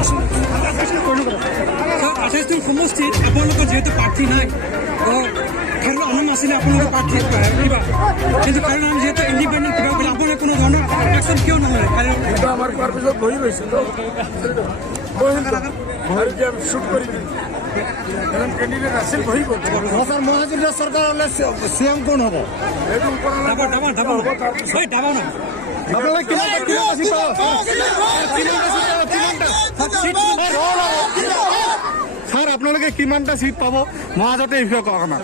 28 সমষ্টিত আপোনালোকৰ যিহেতু প্ৰাৰ্থী নাই খেলৰ অনা নাছিলে আপোনালোকৰ প্ৰাৰ্থী কিবা কিন্তু কাৰণ আমি যিহেতু ইণ্ডিপেণ্ডেণ্ট কিবা বুলি আপোনাৰ কোনো ধৰণৰ একশ্যন কিয় নহ'লে আমাৰ কোৱাৰ পিছত বহি ৰৈছে আমি শ্বুট কৰি এজন কেণ্ডিডেট আছিল বহি গ'ল স্যাৰ মহাজুদ্দিন সৰকাৰ হলে সিএম কোন হবে এইটো ওপৰ দাবাও না আপনারা স্যার আপনাদেরকে কিমানটা সিট পাবো মহাজোটে এই বিষয়ে কখনো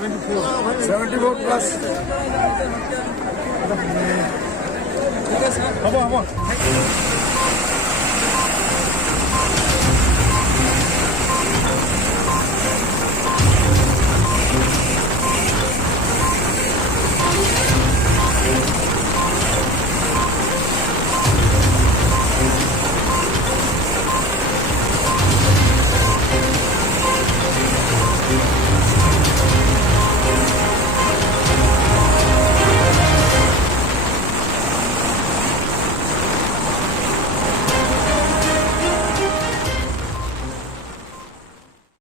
74 প্লাস হব